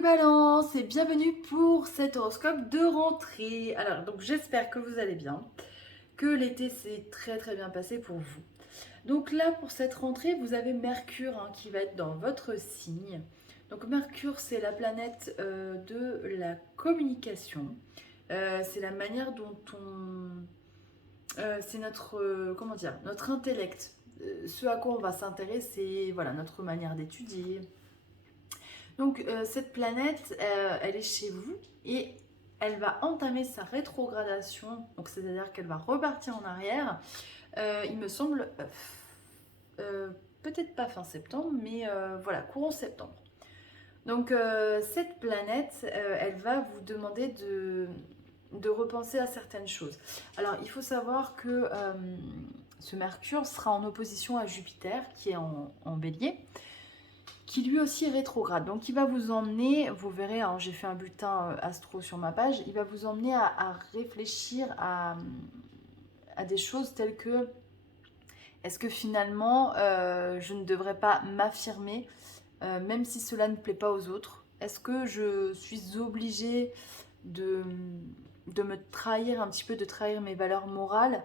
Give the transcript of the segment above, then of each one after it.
les balances et bienvenue pour cet horoscope de rentrée. Alors donc j'espère que vous allez bien, que l'été s'est très bien passé pour vous. Donc là pour cette rentrée vous avez Mercure qui va être dans votre signe. Donc Mercure c'est la planète de la communication. C'est la manière dont c'est notre comment dire notre intellect. Ce à quoi on va s'intéresser, voilà notre manière d'étudier. Donc cette planète, elle est chez vous et elle va entamer sa rétrogradation, donc c'est-à-dire qu'elle va repartir en arrière. Il me semble, peut-être pas fin septembre, mais voilà, courant septembre. Donc cette planète, elle va vous demander de repenser à certaines choses. Alors il faut savoir que ce Mercure sera en opposition à Jupiter, qui est en bélier, qui lui aussi est rétrograde. Donc il va vous emmener, vous verrez, hein, j'ai fait un bulletin astro sur ma page, il va vous emmener à réfléchir à des choses telles que est-ce que finalement je ne devrais pas m'affirmer même si cela ne plaît pas aux autres? Est-ce que je suis obligée de, de me trahir un petit peu, de trahir mes valeurs morales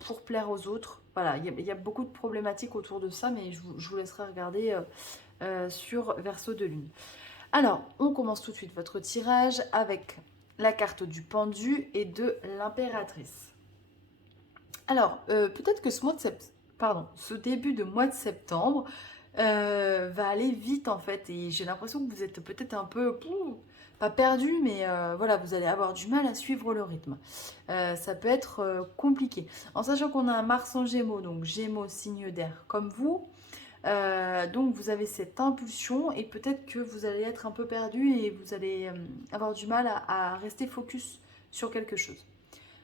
pour plaire aux autres? Voilà, il y a beaucoup de problématiques autour de ça, mais je vous laisserai regarder sur Verseau de Lune. Alors, on commence tout de suite votre tirage avec la carte du pendu et de l'impératrice. Alors, peut-être que ce début de mois de septembre va aller vite en fait, et j'ai l'impression que vous êtes peut-être un peu, pas perdu, mais voilà, vous allez avoir du mal à suivre le rythme. Ça peut être compliqué. En sachant qu'on a un Mars en Gémeaux, donc Gémeaux, signe d'air comme vous. Donc vous avez cette impulsion et peut-être que vous allez être un peu perdu et vous allez avoir du mal à rester focus sur quelque chose.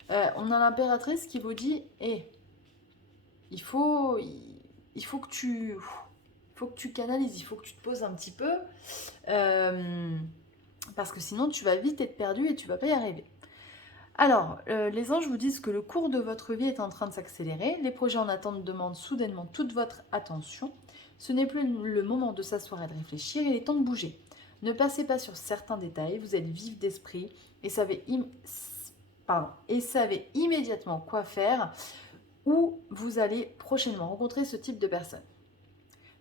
On a l'impératrice qui vous dit il faut, il faut que tu canalises, il faut que tu te poses un petit peu euh, parce que sinon tu vas vite être perdu et tu vas pas y arriver. Alors, les anges vous disent que le cours de votre vie est en train de s'accélérer. Les projets en attente demandent soudainement toute votre attention. Ce n'est plus le moment de s'asseoir et de réfléchir, il est temps de bouger. Ne passez pas sur certains détails, vous êtes vif d'esprit et savez immédiatement quoi faire ou vous allez prochainement rencontrer ce type de personne.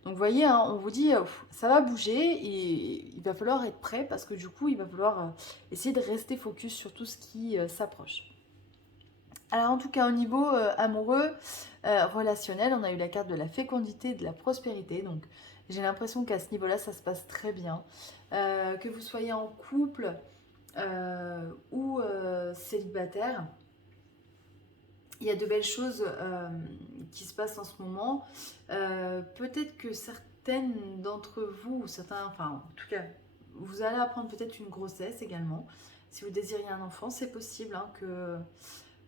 Donc vous voyez, hein, on vous dit ça va bouger et il va falloir être prêt parce que du coup il va falloir essayer de rester focus sur tout ce qui s'approche. Alors en tout cas au niveau amoureux, relationnel, on a eu la carte de la fécondité et de la prospérité. Donc j'ai l'impression qu'à ce niveau-là ça se passe très bien. Que vous soyez en couple ou célibataire, il y a de belles choses qui se passent en ce moment. Peut-être que certaines d'entre vous, certains, enfin en tout cas, vous allez apprendre peut-être une grossesse également. Si vous désirez un enfant, c'est possible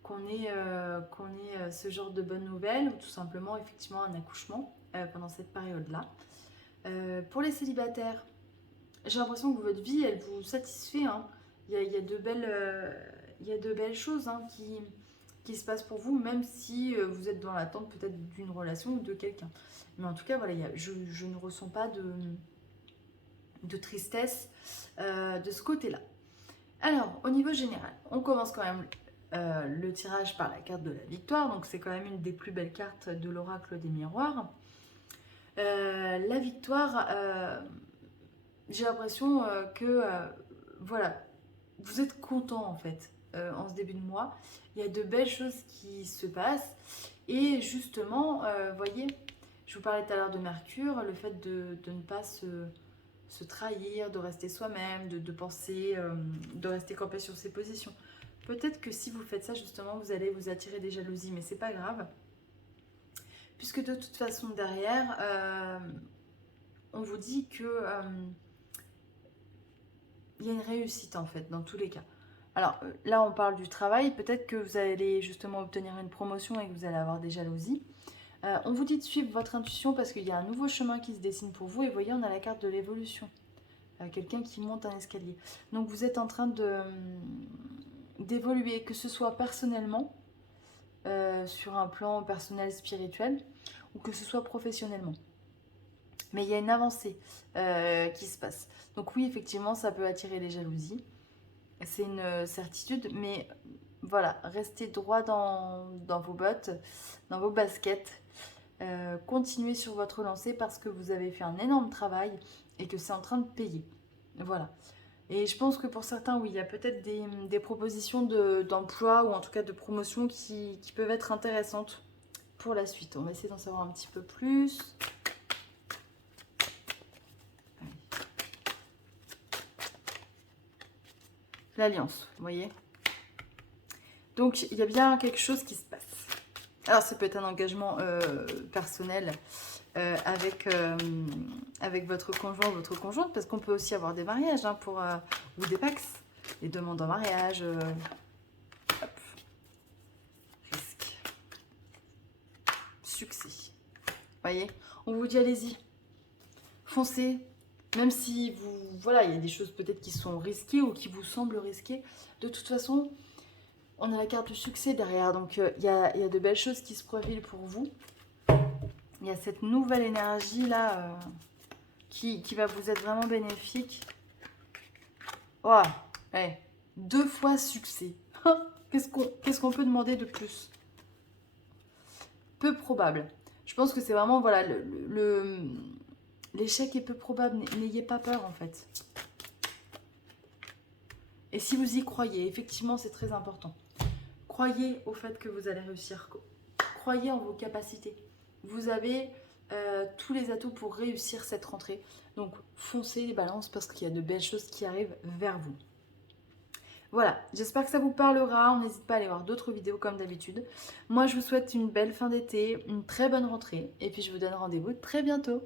qu'on ait ce genre de bonnes nouvelles ou tout simplement effectivement un accouchement pendant cette période-là. Pour les célibataires, j'ai l'impression que votre vie, elle vous satisfait. Hein. Il y a il y a de belles choses qui se passent pour vous, même si vous êtes dans l'attente peut-être d'une relation ou de quelqu'un. Mais en tout cas, voilà, je ne ressens pas de tristesse de ce côté-là. Alors, au niveau général, on commence quand même le tirage par la carte de la victoire. Donc, c'est quand même une des plus belles cartes de l'oracle des miroirs. La victoire, j'ai l'impression que voilà, vous êtes content en fait en ce début de mois. Il y a de belles choses qui se passent. Et justement, voyez, je vous parlais tout à l'heure de Mercure, le fait de ne pas se trahir, de rester soi-même, de penser, de rester campé sur ses positions. Peut-être que si vous faites ça, justement, vous allez vous attirer des jalousies, mais c'est pas grave. Puisque de toute façon, derrière, on vous dit que il y a une réussite en fait, dans tous les cas. Alors là, on parle du travail. Peut-être que vous allez justement obtenir une promotion et que vous allez avoir des jalousies. On vous dit de suivre votre intuition parce qu'il y a un nouveau chemin qui se dessine pour vous. Et vous voyez, on a la carte de l'évolution. Quelqu'un qui monte un escalier. Donc vous êtes en train d'évoluer, que ce soit personnellement, sur un plan personnel spirituel, ou que ce soit professionnellement. mais il y a une avancée qui se passe. Donc oui, effectivement, ça peut attirer les jalousies. C'est une certitude, mais voilà, restez droit dans vos bottes, dans vos baskets. Continuez sur votre lancée parce que vous avez fait un énorme travail et que c'est en train de payer. Voilà. Et je pense que pour certains, oui, il y a peut-être des propositions d'emploi ou en tout cas de promotion qui peuvent être intéressantes pour la suite. On va essayer d'en savoir un petit peu plus. L'alliance, vous voyez. Donc, il y a bien quelque chose qui se passe. Alors, ça peut être un engagement personnel avec votre conjoint ou votre conjointe, parce qu'on peut aussi avoir des mariages hein, ou des pax, des demandes en mariage. Hop. Risque. Succès. Vous voyez, on vous dit allez-y, foncez. Même si voilà, il y a des choses peut-être qui sont risquées ou qui vous semblent risquées. De toute façon, on a la carte du succès derrière. Donc, il y a de belles choses qui se profilent pour vous. Il y a cette nouvelle énergie là qui va vous être vraiment bénéfique. Oh, ouais. 2 fois succès. Qu'est-ce qu'on peut demander de plus? Peu probable. Je pense que c'est vraiment, voilà, l'échec est peu probable. N'ayez pas peur en fait. Et si vous y croyez, effectivement, c'est très important. Croyez au fait que vous allez réussir. Croyez en vos capacités. Vous avez tous les atouts pour réussir cette rentrée. Donc, foncez les balances parce qu'il y a de belles choses qui arrivent vers vous. Voilà, j'espère que ça vous parlera. On n'hésite pas à aller voir d'autres vidéos comme d'habitude. Moi, je vous souhaite une belle fin d'été, une très bonne rentrée. Et puis, je vous donne rendez-vous très bientôt.